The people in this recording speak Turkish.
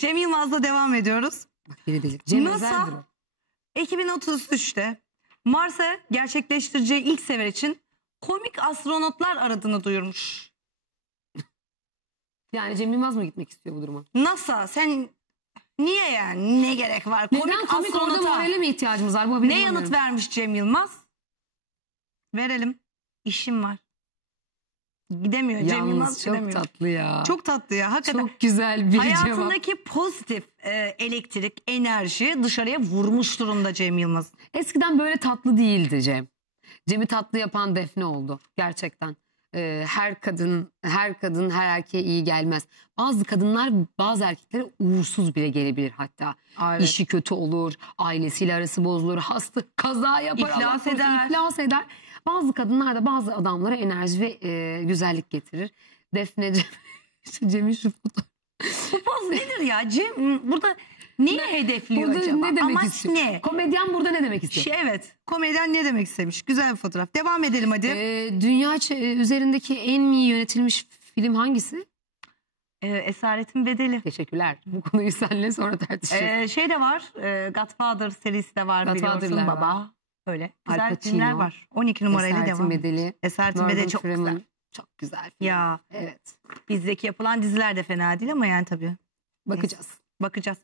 Cem Yılmaz'la devam ediyoruz. Bak biri dedik. Cem NASA- Özel'dir o. 2033'te Mars'a gerçekleştireceği ilk sefer için komik astronotlar aradığını duyurmuş. Yani Cem Yılmaz mı gitmek istiyor bu duruma? NASA sen niye yani ne gerek var? Neden komik orada astronota morale mi ihtiyacımız var? Bu haberi ne yanıt vermiş Cem Yılmaz? Verelim. İşim var. Gidemiyor. Cem Yılmaz Yalnız çok gidemiyor. tatlı ya. Çok tatlı ya. Hakikaten çok güzel bir cevap. hayatındaki pozitif e, elektrik, enerji dışarıya vurmuş durumda Cem Yılmaz. Eskiden böyle tatlı değildi Cem. Cem'i tatlı yapan Defne oldu gerçekten. Ee, her kadın her kadın her erkeğe iyi gelmez. Bazı kadınlar bazı erkeklere uğursuz bile gelebilir hatta. Evet. İşi kötü olur, ailesiyle arası bozulur, hasta kaza yapar, İflas Allah eder. iflas eder. Bazı kadınlar da bazı adamlara enerji ve e, güzellik getirir. Defne Cem, işte Cem'in şu fotoğrafı. Bu poz nedir ya? Cem burada neyi hedefliyor Burada acaba? ne demek Amaç istiyor? ne? Komedyen burada ne demek istiyor? Şey, evet. Komedyen ne demek istemiş? Güzel bir fotoğraf. Devam edelim hadi. Ee, dünya ç- üzerindeki en iyi yönetilmiş film hangisi? Ee, Esaretin Bedeli. Teşekkürler. Bu konuyu seninle sonra tartışacağız. Ee, şey de var. E, Godfather serisi de var biliyorsun Godfather'lar baba. var. Öyle. Al Güzel Pacino. filmler var. 12 numarayla Esaretin devam. Bedeli. Morgan Bedeli çok Freeman. güzel. Çok güzel film. Ya Evet. bizdeki yapılan diziler de fena değil ama yani tabii. Bakacağız. Bakacağız.